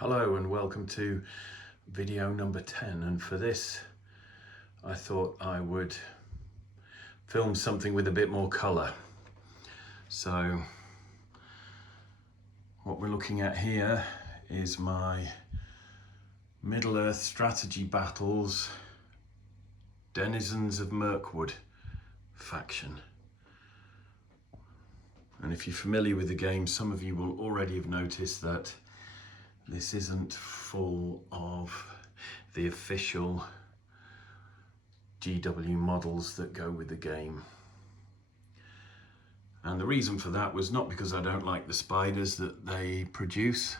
Hello and welcome to video number 10, and for this I thought I would film something with a bit more colour. So what we're looking at here is my Middle-earth strategy battles Denizens of Mirkwood faction. And if you're familiar with the game, some of you will already have noticed that this isn't full of the official GW models that go with the game. And the reason for that was not because I don't like the spiders that they produce.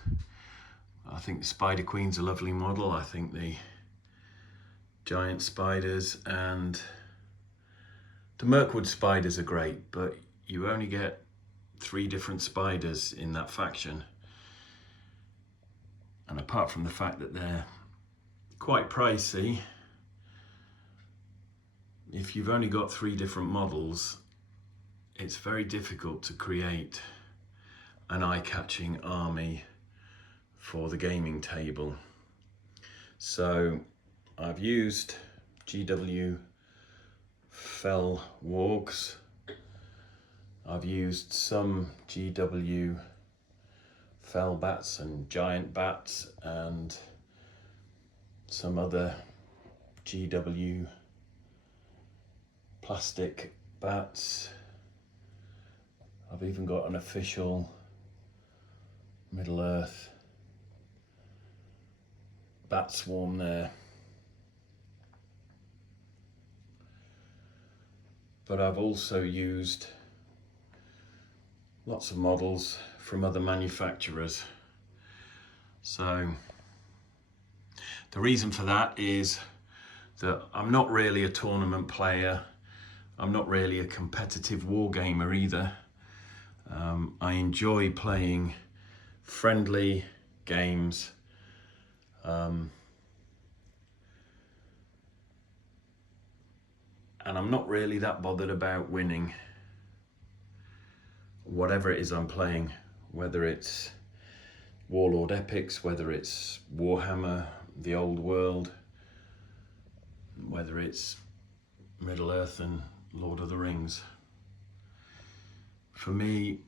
I think the Spider Queen's a lovely model. I think the giant spiders and the Mirkwood spiders are great, but you only get 3 different spiders in that faction. And apart from the fact that they're quite pricey, if you've only got 3 different models, it's very difficult to create an eye-catching army for the gaming table. So I've used GW fell wargs. I've used some GW fell bats and giant bats and some other GW plastic bats. I've even got an official Middle-earth bat swarm there. But I've also used lots of models from other manufacturers. So the reason for that is that I'm not really a tournament player. I'm not really a competitive wargamer either. I enjoy playing friendly games. And I'm not really that bothered about winning whatever it is I'm playing, whether it's Warlord Epics, whether it's Warhammer, the Old World, whether it's Middle-earth and Lord of the Rings. For me,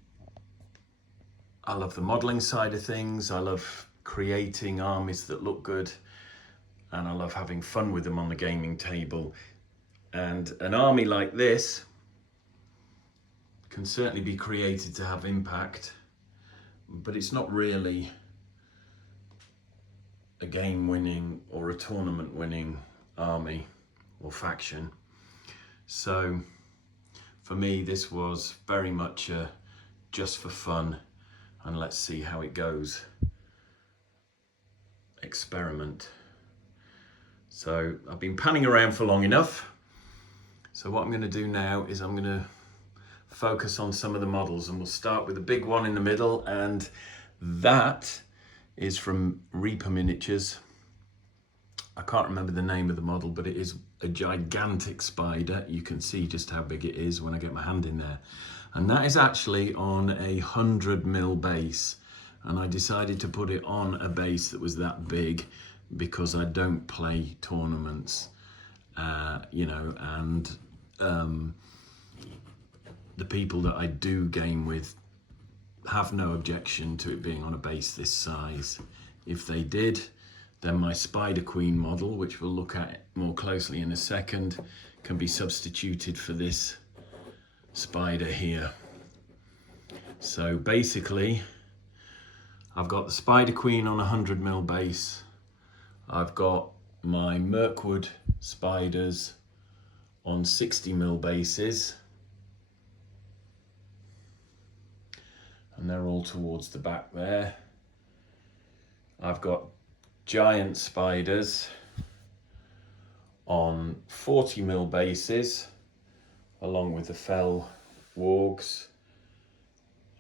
I love the modelling side of things. I love creating armies that look good, and I love having fun with them on the gaming table. And an army like this can certainly be created to have impact, but it's not really a game winning or a tournament winning army or faction. So for me, this was very much a just for fun and let's see how it goes experiment. So I've been panning around for long enough. So what I'm going to do now is I'm going to focus on some of the models, and we'll start with the big one in the middle, and that is from Reaper Miniatures. I can't remember the name of the model, but it is a gigantic spider. You can see just how big it is when I get my hand in there. And that is actually on a 100mm base. And I decided to put it on a base that was that big because I don't play tournaments, you know, and the people that I do game with have no objection to it being on a base this size. If they did, then my Spider Queen model, which we'll look at more closely in a second, can be substituted for this spider here. So basically, I've got the Spider Queen on a 100mm base. I've got my Mirkwood spiders on 60mm bases. And they're all towards the back there. I've got giant spiders on 40mm bases, along with the fell wargs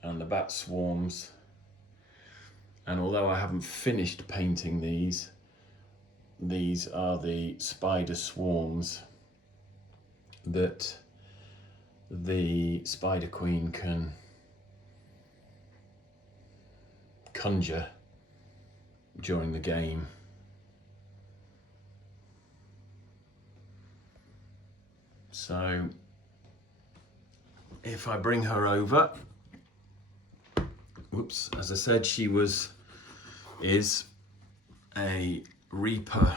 and the bat swarms. And although I haven't finished painting these are the spider swarms that the Spider Queen can conjure during the game. So if I bring her over, whoops, as I said, she is a Reaper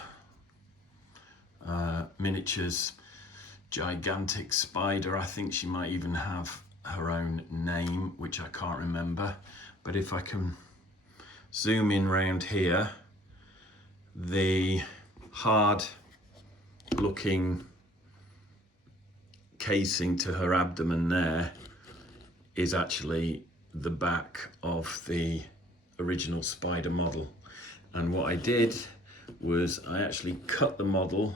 miniatures gigantic spider. I think she might even have her own name, which I can't remember. But if I can zoom in round here, the hard looking casing to her abdomen there is actually the back of the original spider model. And what I did was I actually cut the model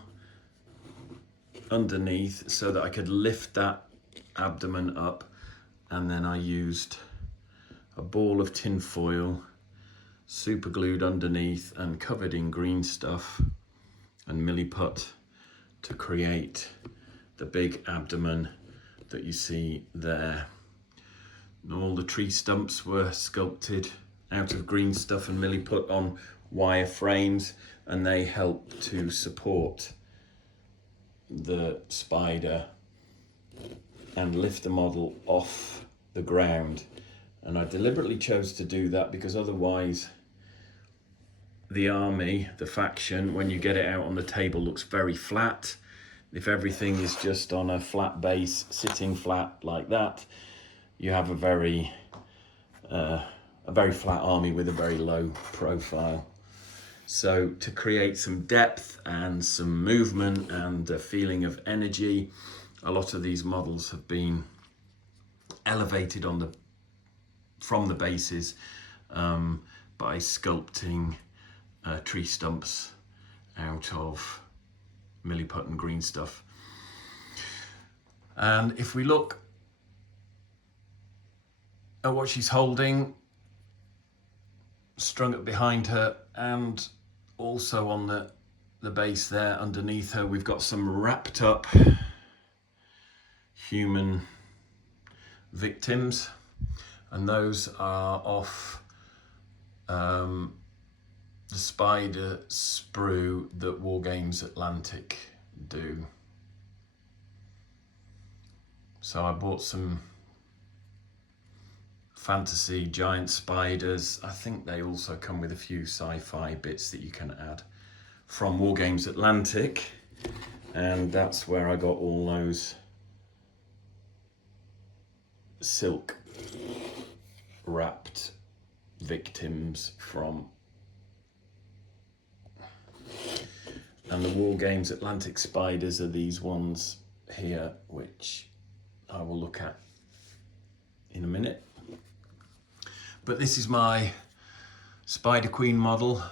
underneath so that I could lift that abdomen up, and then I used a ball of tin foil super glued underneath and covered in green stuff and milliput to create the big abdomen that you see there. And all the tree stumps were sculpted out of green stuff and milliput on wire frames, and they help to support the spider and lift the model off the ground. And I deliberately chose to do that because otherwise the army, the faction, when you get it out on the table, looks very flat. If everything is just on a flat base, sitting flat like that, you have a very flat army with a very low profile. So to create some depth and some movement and a feeling of energy, a lot of these models have been elevated from the bases by sculpting tree stumps out of milliput and green stuff. And if we look at what she's holding, strung up behind her, and also on the base there underneath her, we've got some wrapped up human victims, and those are off the spider sprue that Wargames Atlantic do. So I bought some fantasy giant spiders. I think they also come with a few sci-fi bits that you can add from Wargames Atlantic, and that's where I got all those silk wrapped victims from. And the Wargames Atlantic spiders are these ones here, which I will look at in a minute. But this is my Spider Queen model.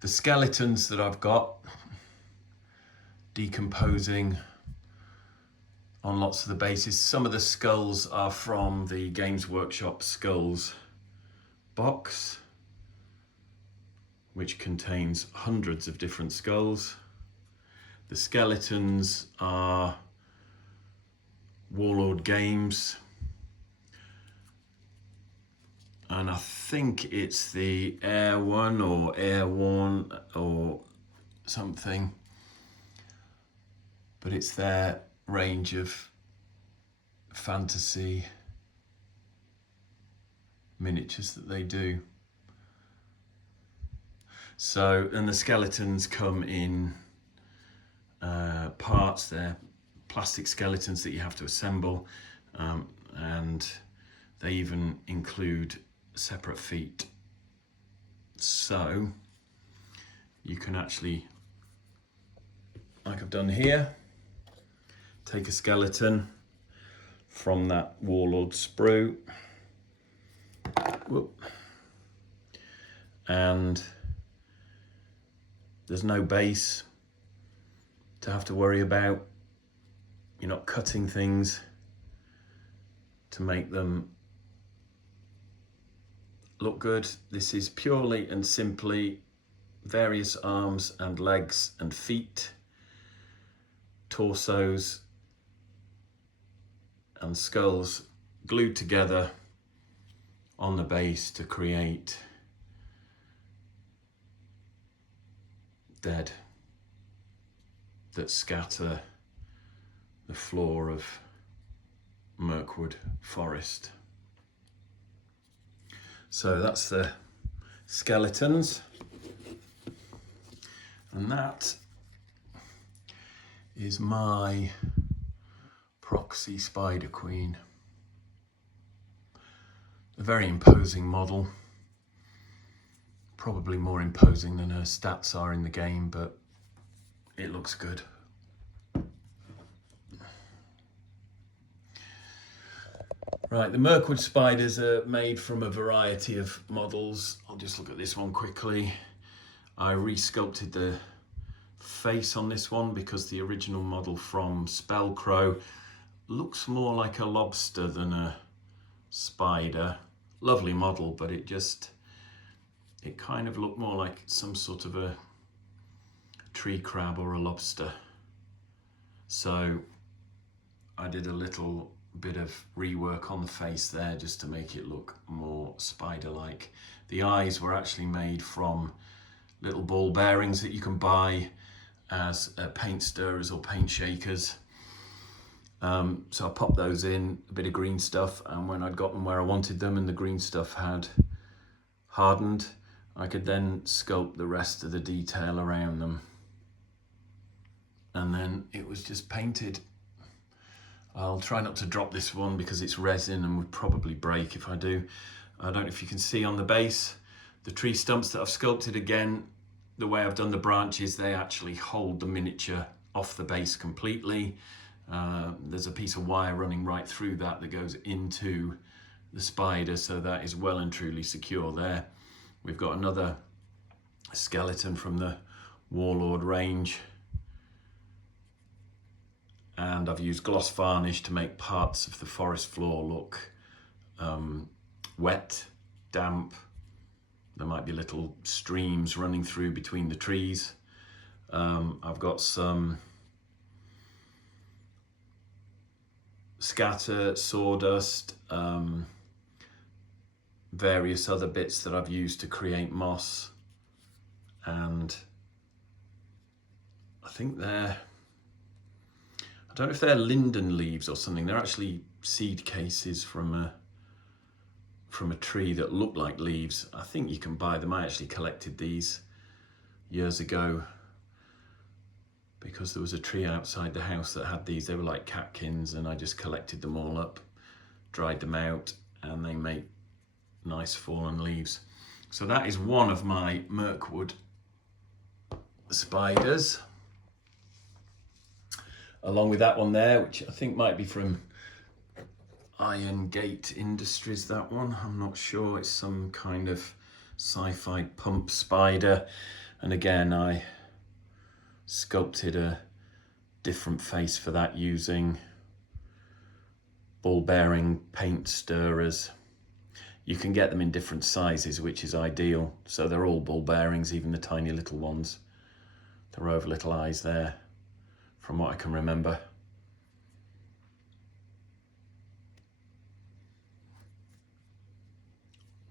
The skeletons that I've got decomposing on lots of the bases. Some of the skulls are from the Games Workshop Skulls box, which contains hundreds of different skulls. The skeletons are Warlord Games, and I think it's the Air One or Air One or something, but it's their range of fantasy miniatures that they do. So, and the skeletons come in parts. They're plastic skeletons that you have to assemble, and they even include separate feet. So you can actually, like I've done here, take a skeleton from that Warlord sprue, and there's no base to have to worry about. You're not cutting things to make them look good. This is purely and simply various arms and legs and feet, torsos and skulls glued together on the base to create dead that scatter the floor of Mirkwood forest. So that's the skeletons, and that is my proxy spider queen. A very imposing model, probably more imposing than her stats are in the game, but it looks good. Right, the Mirkwood spiders are made from a variety of models. I'll just look at this one quickly. I resculpted the face on this one because the original model from Spellcrow looks more like a lobster than a spider. Lovely model, but it kind of looked more like some sort of a tree crab or a lobster. So I did a little bit of rework on the face there just to make it look more spider-like. The eyes were actually made from little ball bearings that you can buy as paint stirrers or paint shakers. So I popped those in, a bit of green stuff, and when I'd got them where I wanted them and the green stuff had hardened, I could then sculpt the rest of the detail around them. And then it was just painted. I'll try not to drop this one because it's resin and would probably break if I do. I don't know if you can see on the base, the tree stumps that I've sculpted again, the way I've done the branches, they actually hold the miniature off the base completely. There's a piece of wire running right through that goes into the spider, so that is well and truly secure there. We've got another skeleton from the Warlord range, and I've used gloss varnish to make parts of the forest floor look wet, damp. There might be little streams running through between the trees. I've got some scatter, sawdust, various other bits that I've used to create moss, and I think I don't know if they're linden leaves or something. They're actually seed cases from a tree that look like leaves. I think you can buy them. I actually collected these years ago because there was a tree outside the house that had these. They were like catkins, and I just collected them all up, dried them out, and they make nice fallen leaves. So that is one of my Mirkwood spiders, along with that one there, which I think might be from Iron Gate Industries, that one. I'm not sure. It's some kind of sci-fi pump spider. And again, I sculpted a different face for that using ball bearing paint stirrers. You can get them in different sizes, which is ideal. So they're all ball bearings, even the tiny little ones. The row of little eyes there, from what I can remember.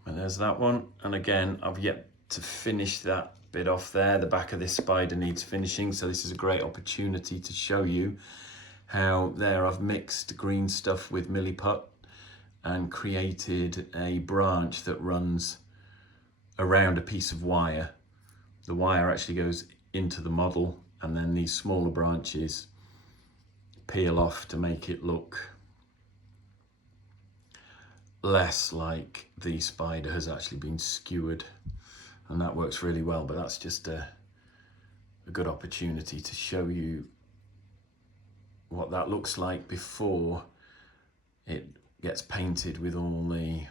And there's that one. And again, I've yet to finish that bit off there. The back of this spider needs finishing, so this is a great opportunity to show you how there I've mixed green stuff with milliput and created a branch that runs around a piece of wire. The wire actually goes into the model, and then these smaller branches peel off to make it look less like the spider has actually been skewered, and that works really well. But that's just a good opportunity to show you what that looks like before it gets painted with all the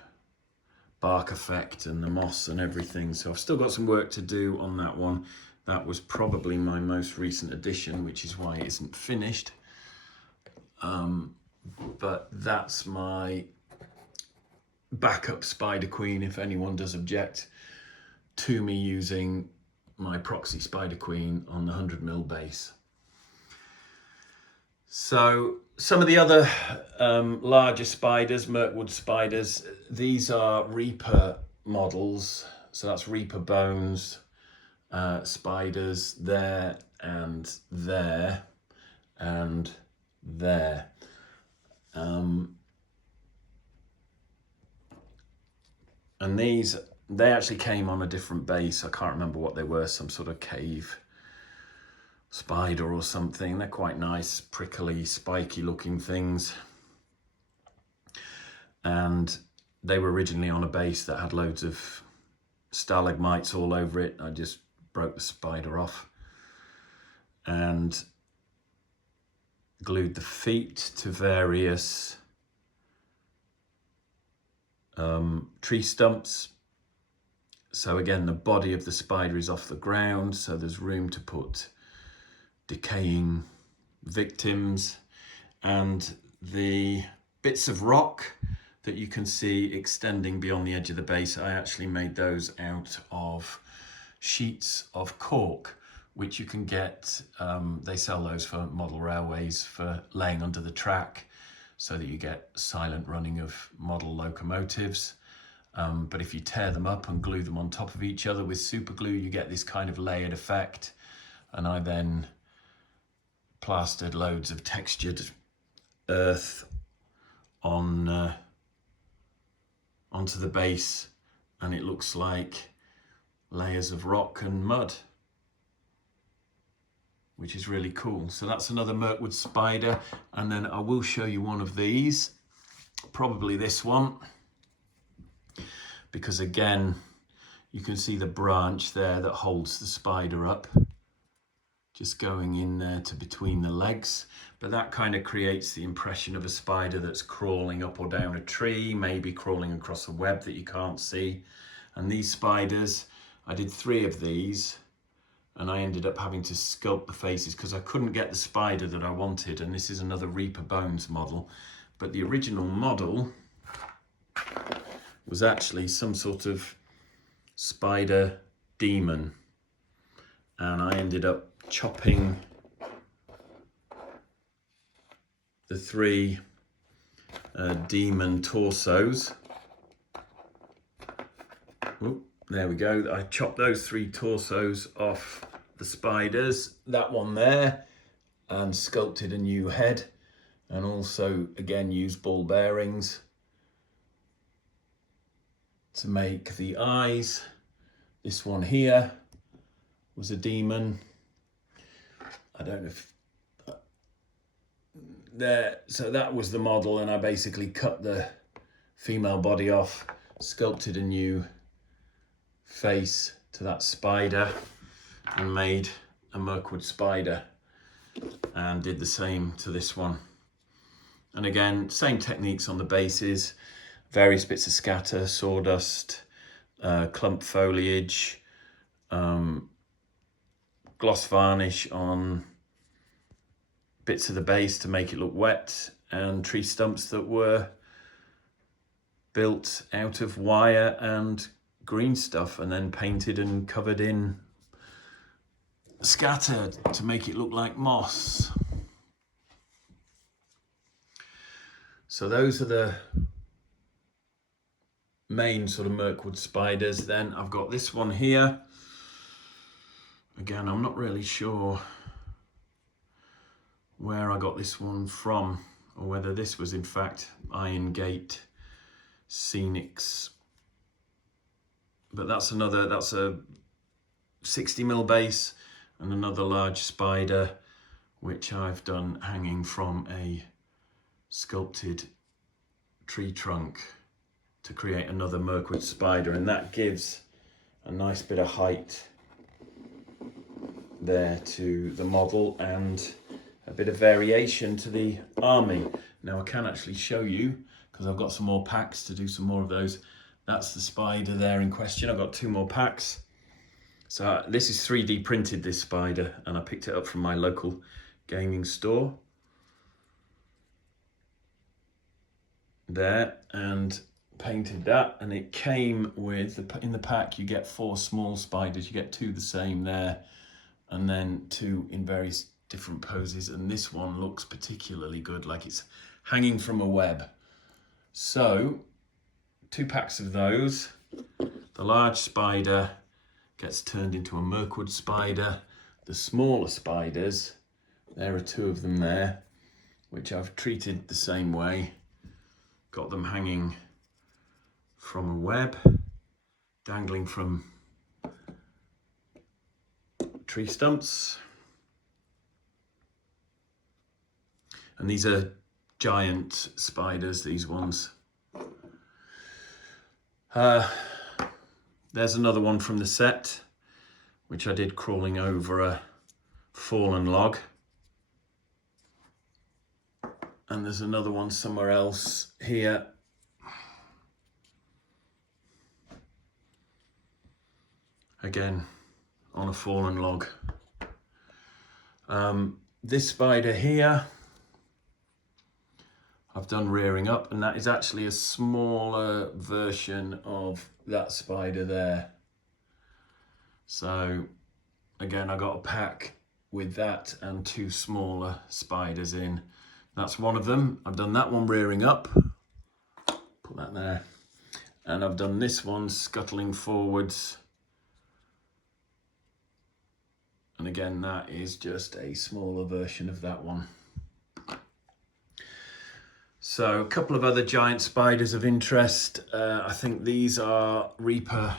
bark effect and the moss and everything. So I've still got some work to do on that one. That was probably my most recent addition, which is why it isn't finished. But that's my backup Spider Queen, if anyone does object to me using my proxy Spider Queen on the 100mm base. So some of the other larger spiders, Mirkwood spiders, these are Reaper models. So that's Reaper bones. spiders there and there and there. And these, they actually came on a different base. I can't remember what they were, some sort of cave spider or something. They're quite nice, prickly, spiky looking things. And they were originally on a base that had loads of stalagmites all over it. I just broke the spider off and glued the feet to various tree stumps. So again, the body of the spider is off the ground, so there's room to put decaying victims. And the bits of rock that you can see extending beyond the edge of the base, I actually made those out of sheets of cork, which you can get, they sell those for model railways for laying under the track so that you get silent running of model locomotives. But if you tear them up and glue them on top of each other with super glue, you get this kind of layered effect. And I then plastered loads of textured earth on onto the base, and it looks like layers of rock and mud, which is really cool. So that's another Mirkwood spider. And then I will show you one of these, probably this one, because again, you can see the branch there that holds the spider up, just going in there to between the legs. But that kind of creates the impression of a spider that's crawling up or down a tree, maybe crawling across a web that you can't see. And these spiders, I did 3 of these, and I ended up having to sculpt the faces because I couldn't get the spider that I wanted. And this is another Reaper Bones model, but the original model was actually some sort of spider demon. And I ended up chopping the 3 demon torsos. Oop, there we go. I chopped those 3 torsos off the spiders, that one there, and sculpted a new head, and also again used ball bearings to make the eyes. This one here was a demon. I don't know if there, so that was the model, and I basically cut the female body off, sculpted a new face to that spider, and made a Mirkwood spider, and did the same to this one. And again, same techniques on the bases, various bits of scatter, sawdust, clump foliage, gloss varnish on bits of the base to make it look wet, and tree stumps that were built out of wire and green stuff, and then painted and covered in scatter to make it look like moss. So those are the main sort of Mirkwood spiders. Then I've got this one here. Again, I'm not really sure where I got this one from, or whether this was in fact Iron Gate Scenics. But that's a 60mm base, and another large spider, which I've done hanging from a sculpted tree trunk to create another Mirkwood spider, and that gives a nice bit of height there to the model and a bit of variation to the army. Now I can actually show you, because I've got some more packs to do some more of those. That's the spider there in question. I've got 2 more packs. So this is 3D printed, this spider, and I picked it up from my local gaming store there and painted that. And it came with, in the pack you get 4 small spiders. You get 2 the same there, and then 2 in various different poses. And this one looks particularly good, like it's hanging from a web. So 2 packs of those. The large spider gets turned into a Mirkwood spider. The smaller spiders, there are 2 of them there, which I've treated the same way. Got them hanging from a web, dangling from tree stumps. And these are giant spiders, these ones. There's another one from the set, which I did crawling over a fallen log. And there's another one somewhere else here. Again, on a fallen log. This spider here, I've done rearing up, and that is actually a smaller version of that spider there. So again, I got a pack with that and 2 smaller spiders in. That's one of them. I've done that one rearing up, put that there. And I've done this one scuttling forwards. And again, that is just a smaller version of that one. So a couple of other giant spiders of interest. I think these are Reaper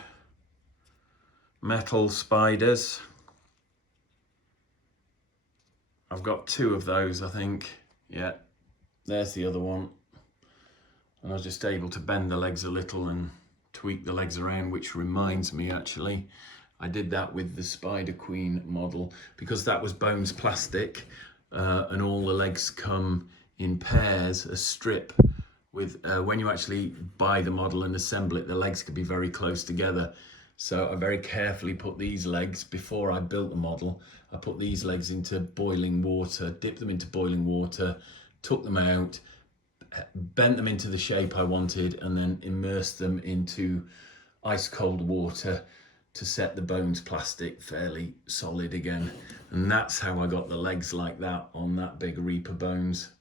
metal spiders. I've got 2 of those, I think. Yeah, there's the other one. And I was just able to bend the legs a little and tweak the legs around, which reminds me, actually, I did that with the Spider Queen model because that was Bones plastic, and all the legs come in pairs, a strip. With when you actually buy the model and assemble it, the legs could be very close together. So I very carefully put these legs, before I built the model, I put these legs into boiling water, dipped them into boiling water, took them out, bent them into the shape I wanted, and then immersed them into ice cold water to set the Bones plastic fairly solid again. And that's how I got the legs like that on that big Reaper Bones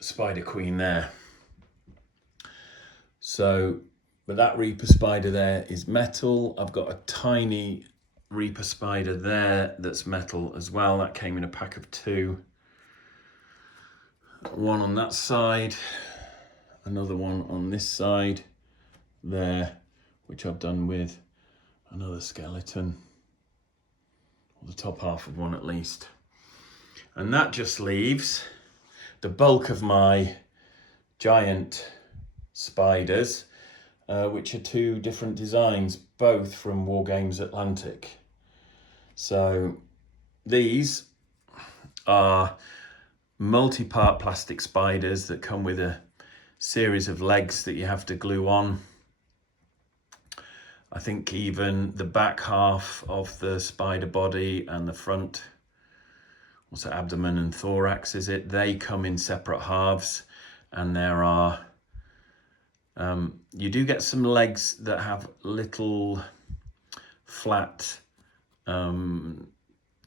Spider Queen there. So, but that Reaper spider there is metal. I've got a tiny Reaper spider there that's metal as well. That came in a pack of 2. One on that side, another one on this side there, which I've done with another skeleton, or the top half of one at least. And that just leaves the bulk of my giant spiders, which are 2 different designs, both from Wargames Atlantic. So these are multi-part plastic spiders that come with a series of legs that you have to glue on. I think even the back half of the spider body and the front, what's it, abdomen and thorax is it, they come in separate halves. And there are you do get some legs that have little flat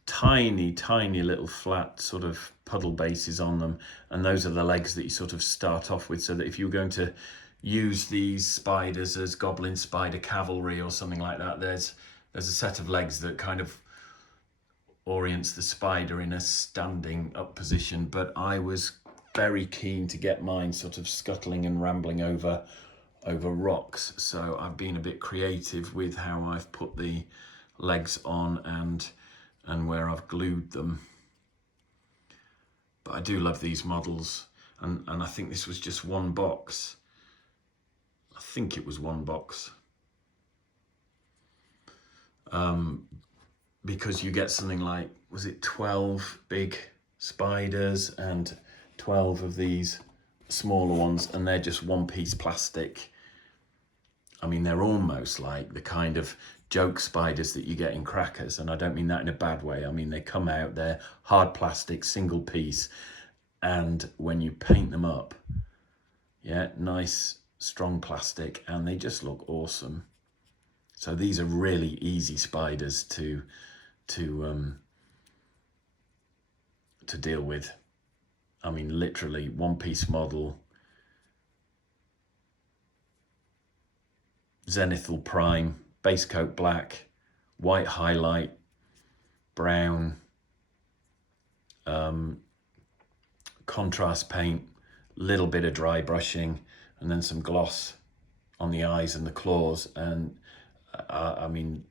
tiny little flat sort of puddle bases on them, and those are the legs that you sort of start off with, so that if you're going to use these spiders as goblin spider cavalry or something like that, there's a set of legs that kind of orients the spider in a standing up position. But I was very keen to get mine sort of scuttling and rambling over rocks, so I've been a bit creative with how I've put the legs on and where I've glued them. But I do love these models, and I think this was just 1 box. I think it was 1 box. Because you get something like, was it 12 big spiders and 12 of these smaller ones, and they're just 1-piece plastic. I mean, they're almost like the kind of joke spiders that you get in crackers, and I don't mean that in a bad way. I mean, they come out, they're hard plastic, single piece, and when you paint them up, yeah, nice strong plastic, and they just look awesome. So these are really easy spiders to deal with. I mean, literally 1-piece model, zenithal prime, base coat black, white highlight, brown, contrast paint, little bit of dry brushing, and then some gloss on the eyes and the claws. And I mean,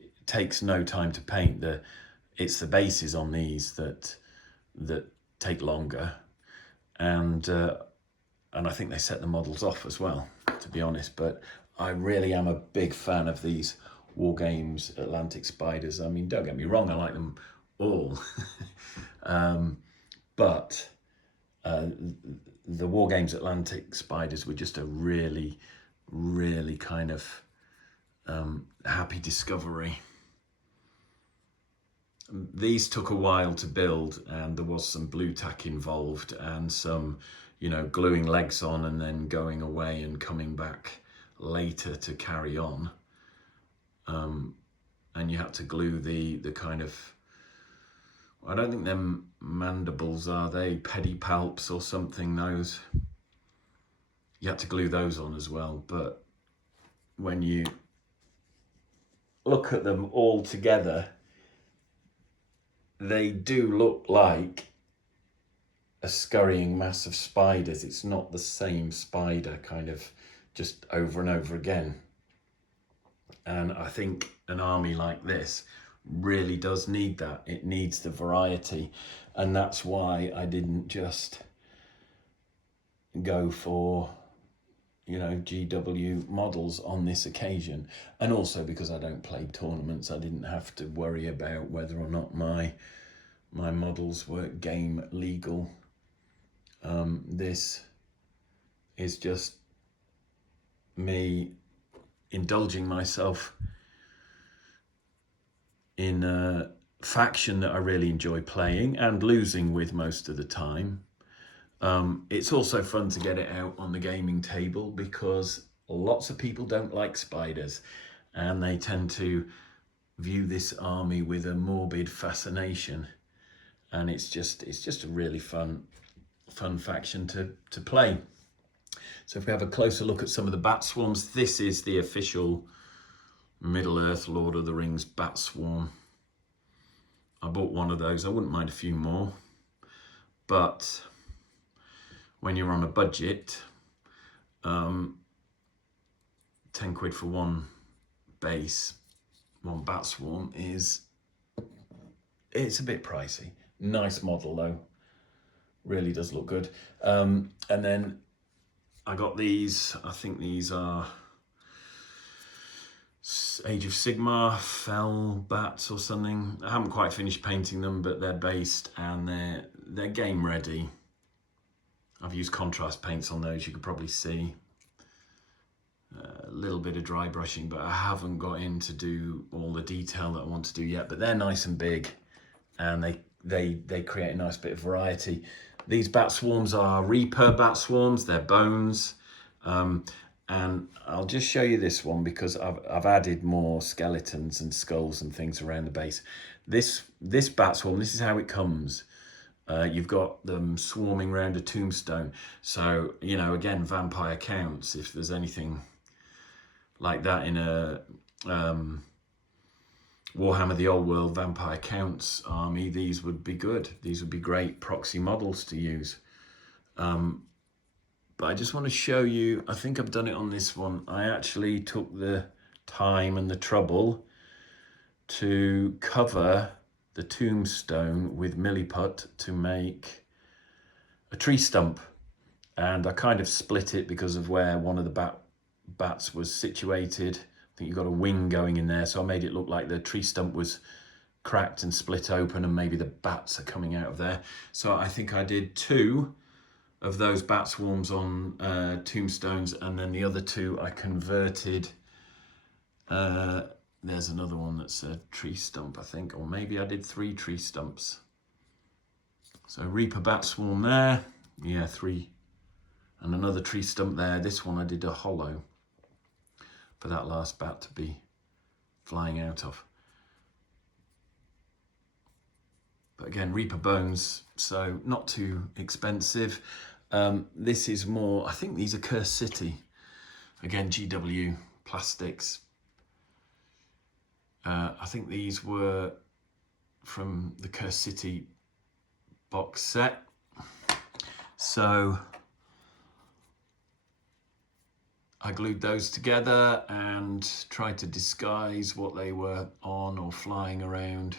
it takes no time to paint. It's the bases on these that take longer, and I think they set the models off as well, to be honest. But I really am a big fan of these War Games Atlantic Spiders. I mean, don't get me wrong, I like them all. But the War Games Atlantic Spiders were just a really, really kind of happy discovery. These took a while to build, and there was some blue tack involved and some, you know, gluing legs on and then going away and coming back later to carry on. And you had to glue the kind of, I don't think they're mandibles, are they? Pedipalps or something, those. You had to glue those on as well. But when you look at them all together, they do look like a scurrying mass of spiders. It's not the same spider kind of just over and over again. And I think an army like this really does need that. It needs the variety. And that's why I didn't just go for, you know, GW models on this occasion. And also because I don't play tournaments, I didn't have to worry about whether or not my models were game legal. This is just me indulging myself in a faction that I really enjoy playing and losing with most of the time. It's also fun to get it out on the gaming table because lots of people don't like spiders, and they tend to view this army with a morbid fascination. And it's just a really fun faction to play. So if we have a closer look at some of the bat swarms, this is the official Middle-earth Lord of the Rings bat swarm. I bought one of those. I wouldn't mind a few more, but when you're on a budget, 10 quid for one base, one bat swarm it's a bit pricey. Nice model though, really does look good. And then I got these, I think these are Age of Sigmar fell bats or something. I haven't quite finished painting them, but they're based and they're game ready. I've used contrast paints on those, you could probably see. A little bit of dry brushing, but I haven't got in to do all the detail that I want to do yet. But they're nice and big, and they create a nice bit of variety. These bat swarms are Reaper bat swarms, they're bones. And I'll just show you this one because I've added more skeletons and skulls and things around the base. This bat swarm, this is how it comes. You've got them swarming around a tombstone. So, you know, again, vampire counts. If there's anything like that in a Warhammer the Old World Vampire Counts army, these would be good. These would be great proxy models to use. But I just want to show you, I think I've done it on this one. I actually took the time and the trouble to cover the tombstone with milliput to make a tree stump. And I kind of split it because of where one of the bats was situated. I think you've got a wing going in there, so I made it look like the tree stump was cracked and split open and maybe the bats are coming out of there. So I think I did 2 of those bat swarms on tombstones, and then the other 2 I converted. There's another one that's a tree stump, I think, or maybe I did 3 tree stumps. So Reaper bat swarm there, yeah, 3, and another tree stump there. This one I did a hollow for that last bat to be flying out of. But again, Reaper bones, so not too expensive. This is more, I think these are Curse City. Again, GW plastics. I think these were from the Cursed City box set. So I glued those together and tried to disguise what they were on or flying around.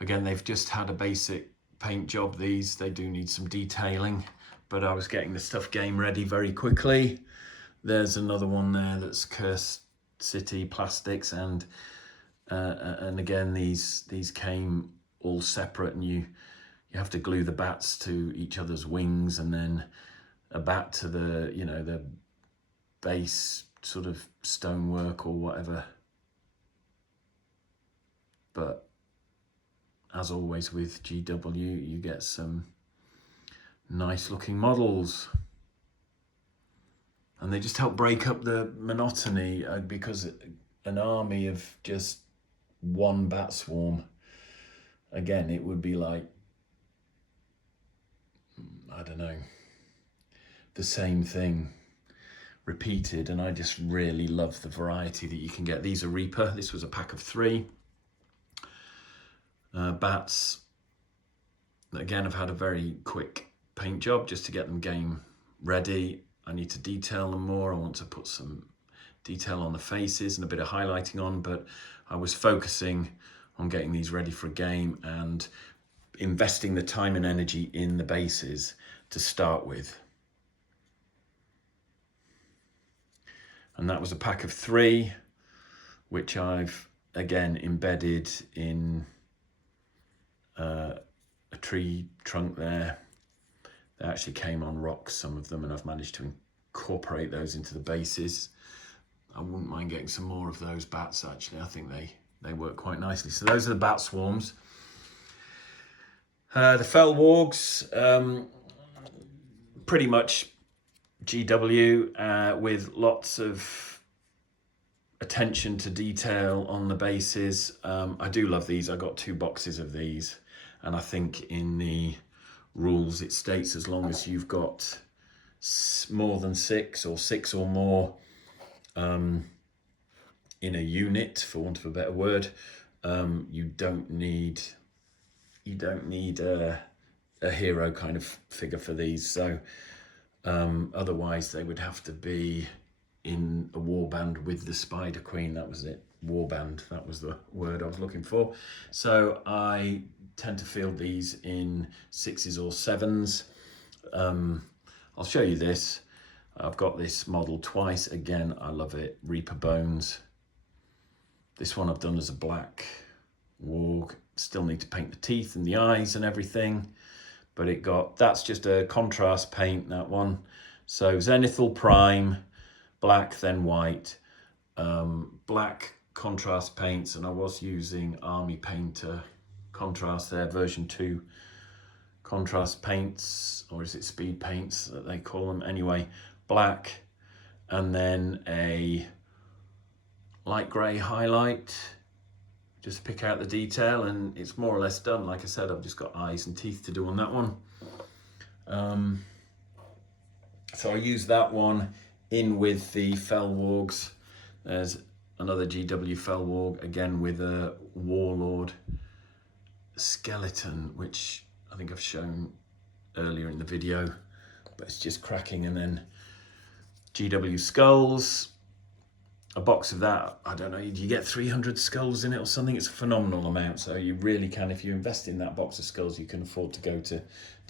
Again, they've just had a basic paint job, these. They do need some detailing, but I was getting the stuff game ready very quickly. There's another one there that's Cursed City plastics, and again, these came all separate, and you have to glue the bats to each other's wings, and then a bat to the, you know, the base sort of stonework or whatever. But as always with GW, you get some nice looking models, and they just help break up the monotony, because an army of just one bat swarm, again, it would be like, I don't know, the same thing repeated, and I just really love the variety that you can get. These are Reaper. This was a pack of 3 bats. Again, I've had a very quick paint job just to get them game ready. I need to detail them more. I want to put some detail on the faces and a bit of highlighting on, but I was focusing on getting these ready for a game and investing the time and energy in the bases to start with. And that was a pack of 3, which I've again embedded in a tree trunk there. They actually came on rocks, some of them, and I've managed to incorporate those into the bases. I wouldn't mind getting some more of those bats, actually. I think they work quite nicely. So those are the bat swarms. The fell wargs, pretty much GW, with lots of attention to detail on the bases. I do love these. I got 2 boxes of these, and I think in the rules it states as long as you've got more than 6 or 6 or more in a unit, for want of a better word, you don't need a hero kind of figure for these. So otherwise they would have to be in a warband with the Spider Queen. That was it, warband, that was the word I was looking for. So I tend to field these in 6s or 7s. I'll show you this. I've got this model twice. Again, I love it. Reaper Bones. This one I've done as a black warg. Still need to paint the teeth and the eyes and everything, but that's just a contrast paint, that one. So Zenithal Prime, black, then white. Black contrast paints, and I was using Army Painter contrast there, version 2 contrast paints, or is it speed paints that they call them? Anyway, black, and then a light grey highlight, just pick out the detail, and it's more or less done. Like I said, I've just got eyes and teeth to do on that one. So I use that one in with the fell wargs. There's another GW fell warg, again with a warlord skeleton, which I think I've shown earlier in the video, but it's just cracking. And then GW skulls, a box of that, I don't know, you get 300 skulls in it or something. It's a phenomenal amount. So you really can, if you invest in that box of skulls, you can afford to go to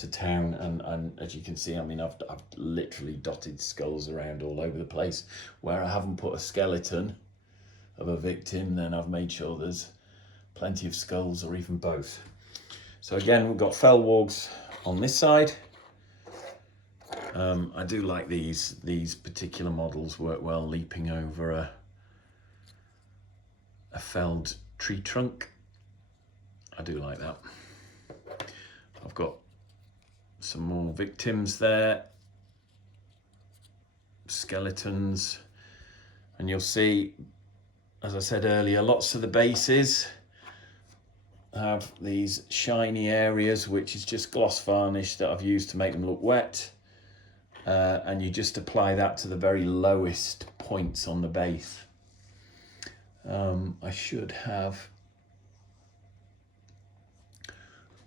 town. And as you can see, I mean, I've literally dotted skulls around all over the place. Where I haven't put a skeleton of a victim, then I've made sure there's plenty of skulls, or even both. So again, we've got fell wargs on this side. I do like these particular models, work well leaping over a felled tree trunk. I do like that. I've got some more victims there, skeletons, and you'll see, as I said earlier, lots of the bases have these shiny areas, which is just gloss varnish that I've used to make them look wet. and you just apply that to the very lowest points on the base. I should have,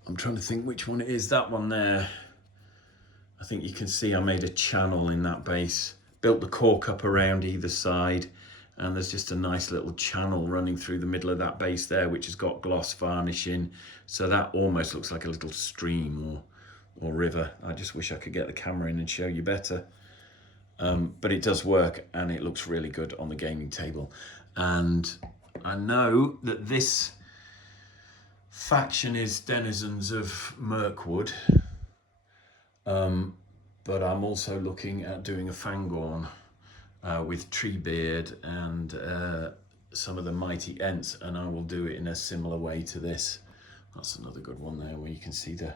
I'm trying to think which one it is, that one there. I think you can see I made a channel in that base, built the cork up around either side, and there's just a nice little channel running through the middle of that base there, which has got gloss varnishing, so that almost looks like a little stream or river. I just wish I could get the camera in and show you better. But it does work, and it looks really good on the gaming table. And I know that this faction is Denizens of Mirkwood, but I'm also looking at doing a Fangorn with Treebeard and some of the Mighty Ents, and I will do it in a similar way to this. That's another good one there, where you can see the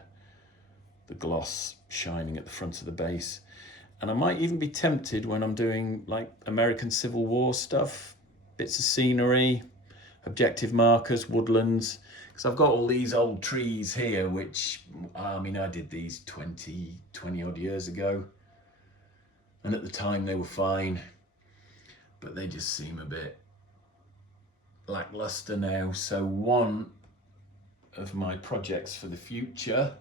gloss shining at the front of the base. And I might even be tempted when I'm doing like American Civil War stuff, bits of scenery, objective markers, woodlands, because I've got all these old trees here, which, I mean, I did these 20 odd years ago, and at the time they were fine, but they just seem a bit lackluster now. So one of my projects for the future,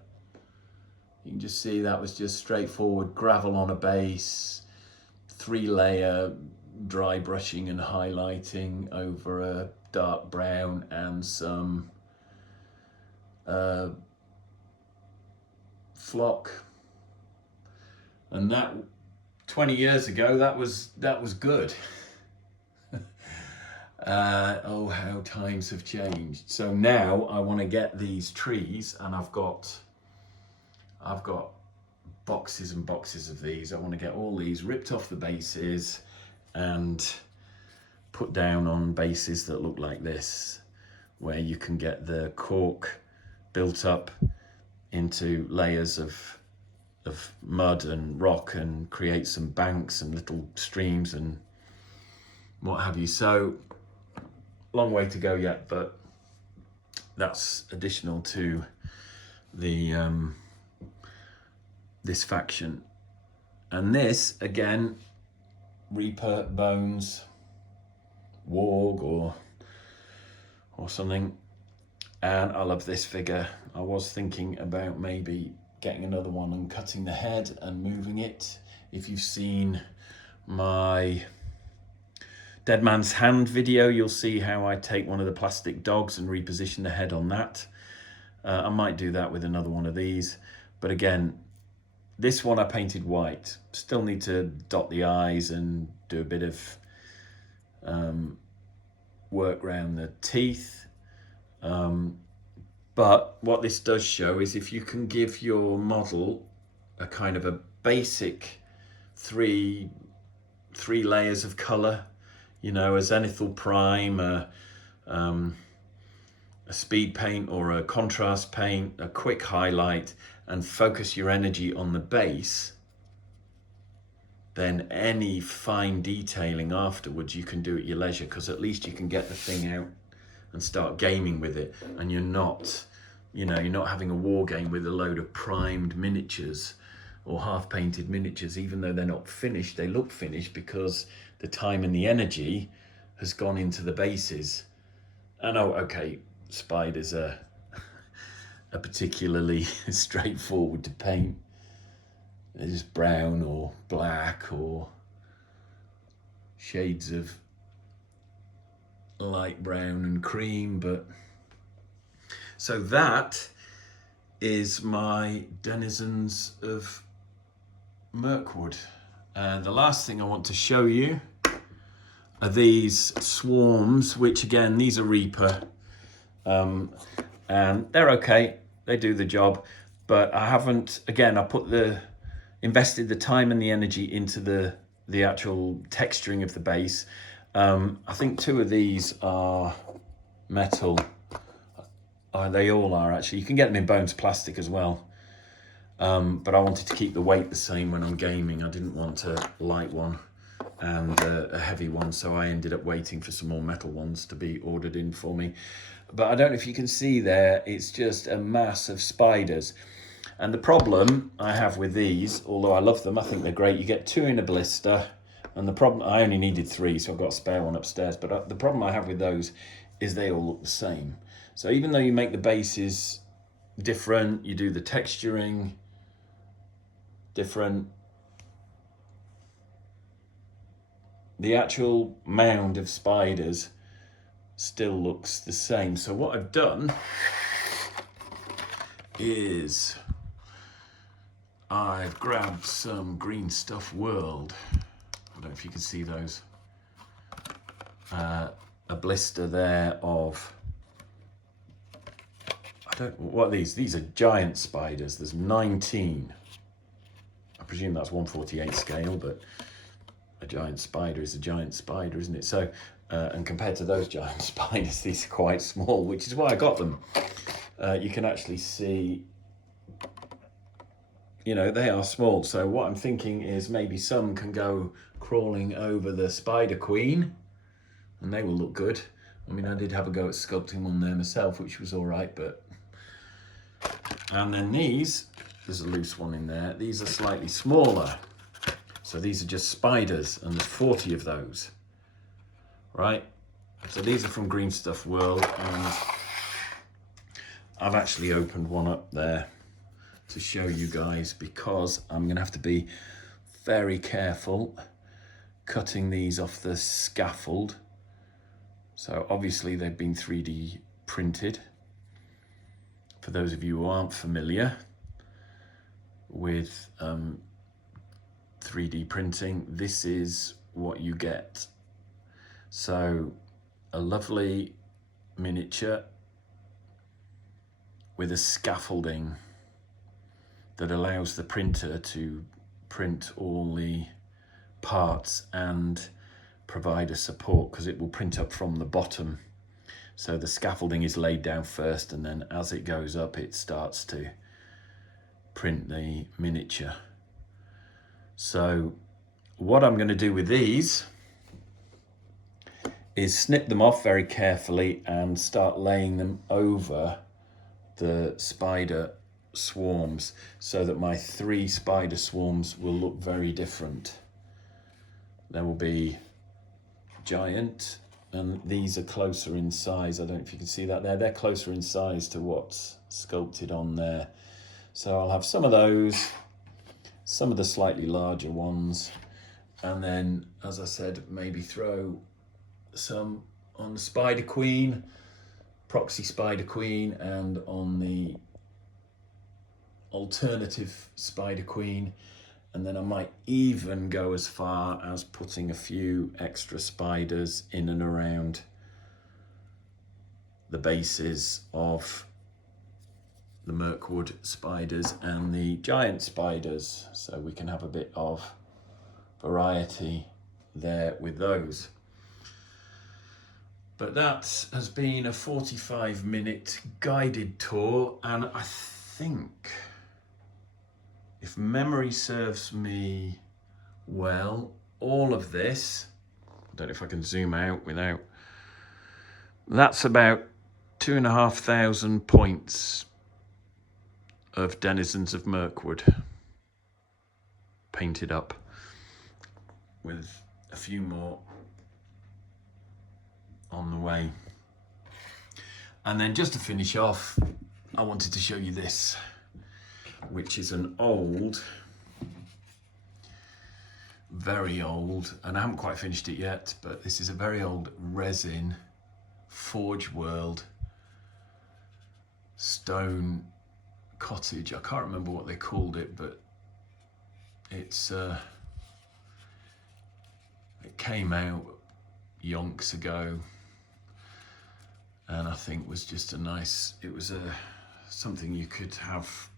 you can just see that was just straightforward gravel on a base, 3-layer dry brushing and highlighting over a dark brown and some flock. And that 20 years ago, that was good. Oh, how times have changed. So now I want to get these trees, and I've got boxes and boxes of these. I want to get all these ripped off the bases and put down on bases that look like this, where you can get the cork built up into layers of mud and rock and create some banks and little streams and what have you. So long way to go yet, but that's additional to the this faction. And this again, Reaper bones, warg or something. And I love this figure. I was thinking about maybe getting another one and cutting the head and moving it. If you've seen my Dead Man's Hand video, you'll see how I take one of the plastic dogs and reposition the head on that. I might do that with another one of these. But again, this one I painted white. Still need to dot the eyes and do a bit of work around the teeth. But what this does show is if you can give your model a kind of a basic three layers of colour, you know, a zenithal prime, a speed paint or a contrast paint, a quick highlight, and focus your energy on the base, then any fine detailing afterwards you can do at your leisure, because at least you can get the thing out and start gaming with it, and you're not having a war game with a load of primed miniatures or half painted miniatures. Even though they're not finished, they look finished because the time and the energy has gone into the bases. And oh, okay, spiders are particularly straightforward to paint. They're just brown or black or shades of light brown and cream. But so that is my Denizens of Mirkwood. And the last thing I want to show you are these swarms, which again, these are Reaper, and they're okay, they do the job, but I haven't, again, I invested the time and the energy into the actual texturing of the base. I think 2 of these are metal. They all are actually. You can get them in bones plastic as well. But I wanted to keep the weight the same when I'm gaming. I didn't want a light one and a heavy one, so I ended up waiting for some more metal ones to be ordered in for me. But I don't know if you can see there, it's just a mass of spiders. And the problem I have with these, although I love them, I think they're great, you get 2 in a blister, and the problem, I only needed 3, so I've got a spare one upstairs, but the problem I have with those is they all look the same. So even though you make the bases different, you do the texturing different, the actual mound of spiders still looks the same. So what I've done is I've grabbed some Green Stuff World. I don't know if you can see those. A blister there of, what are these? These are giant spiders. There's 19. I presume that's 1/48 scale, but a giant spider is a giant spider, isn't it? So, and compared to those giant spiders, these are quite small, which is why I got them. You can actually see, you know, they are small. So what I'm thinking is maybe some can go crawling over the Spider Queen, and they will look good. I mean, I did have a go at sculpting one there myself, which was all right, but... And then these, there's a loose one in there. These are slightly smaller. So these are just spiders, and there's 40 of those, right? So these are from Green Stuff World, and I've actually opened one up there to show you guys, because I'm gonna have to be very careful cutting these off the scaffold. So obviously they've been 3D printed. For those of you who aren't familiar with 3D printing, this is what you get. So a lovely miniature with a scaffolding that allows the printer to print all the parts and provide a support, because it will print up from the bottom. So the scaffolding is laid down first, and then as it goes up, it starts to print the miniature. So what I'm going to do with these is snip them off very carefully and start laying them over the spider swarms, so that my 3 spider swarms will look very different. There will be giant, and these are closer in size. I don't know if you can see that there. They're closer in size to what's sculpted on there. So I'll have some of those, some of the slightly larger ones, and then, as I said, maybe throw some on the Spider Queen, Proxy Spider Queen, and on the alternative Spider Queen. And then I might even go as far as putting a few extra spiders in and around the bases of the Mirkwood spiders and the giant spiders, so we can have a bit of variety there with those. But that has been a 45-minute guided tour, and I think, if memory serves me well, all of this, I don't know if I can zoom out without, that's about 2,500 points of Denizens of Mirkwood painted up, with a few more on the way. And then just to finish off, I wanted to show you this, which is an old, very old, and I haven't quite finished it yet, but this is a very old resin Forge World stone cottage. I can't remember what they called it, but it's it came out yonks ago, and I think was just a nice, it was something you could have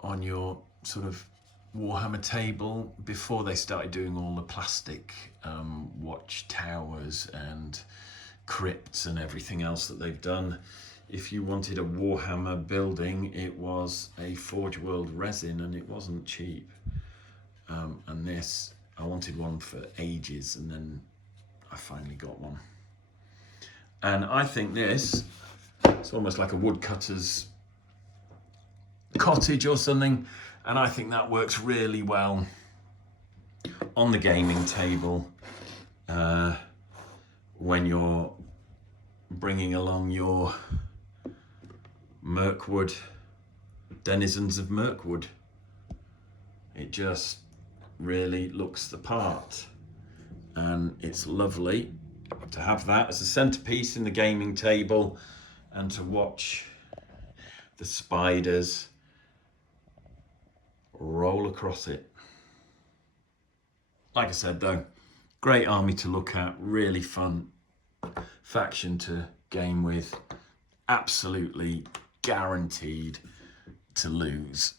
on your sort of Warhammer table before they started doing all the plastic watch towers and crypts and everything else that they've done. If you wanted a Warhammer building, it was a Forge World resin, and it wasn't cheap. And this, I wanted one for ages, and then I finally got one. And I think this, it's almost like a woodcutter's cottage or something, and I think that works really well on the gaming table when you're bringing along your Mirkwood, Denizens of Mirkwood. It just really looks the part, and it's lovely to have that as a centerpiece in the gaming table and to watch the spiders roll across it. Like I said though, great army to look at, really fun faction to game with, absolutely guaranteed to lose.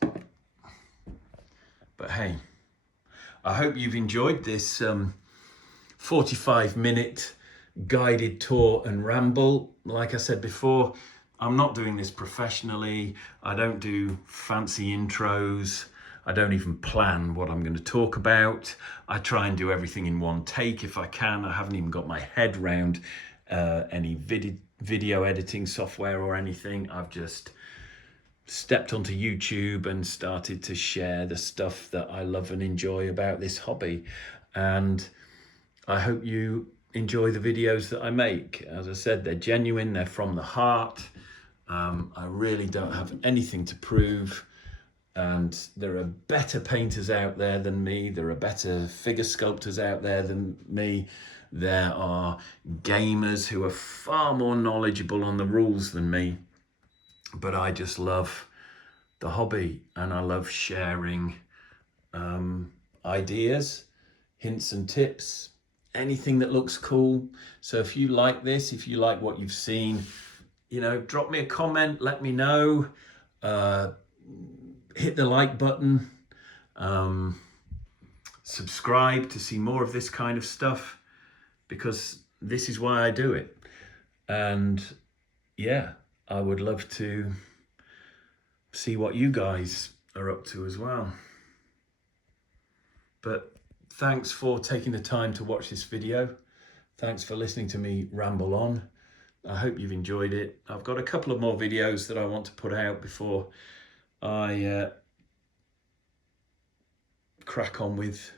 But hey, I hope you've enjoyed this 45-minute guided tour and ramble. Like I said before, I'm not doing this professionally. I don't do fancy intros. I don't even plan what I'm going to talk about. I try and do everything in one take if I can. I haven't even got my head round any video editing software or anything. I've just stepped onto YouTube and started to share the stuff that I love and enjoy about this hobby. And I hope you enjoy the videos that I make. As I said, they're genuine, they're from the heart. I really don't have anything to prove. And there are better painters out there than me. There are better figure sculptors out there than me. There are gamers who are far more knowledgeable on the rules than me. But I just love the hobby, and I love sharing ideas, hints and tips, anything that looks cool. So if you like this, if you like what you've seen, you know, drop me a comment, let me know. Hit the like button, subscribe to see more of this kind of stuff, because this is why I do it. And yeah, I would love to see what you guys are up to as well. But thanks for taking the time to watch this video. Thanks for listening to me ramble on. I hope you've enjoyed it. I've got a couple of more videos that I want to put out before I crack on with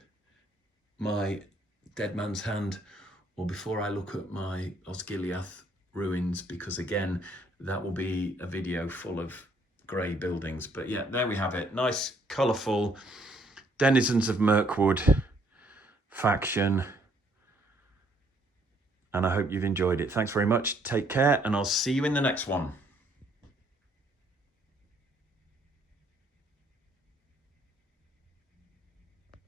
my Dead Man's Hand, or before I look at my Osgiliath ruins, because again, that will be a video full of grey buildings. But yeah, there we have it. Nice, colourful Denizens of Mirkwood faction. And I hope you've enjoyed it. Thanks very much. Take care, and I'll see you in the next one.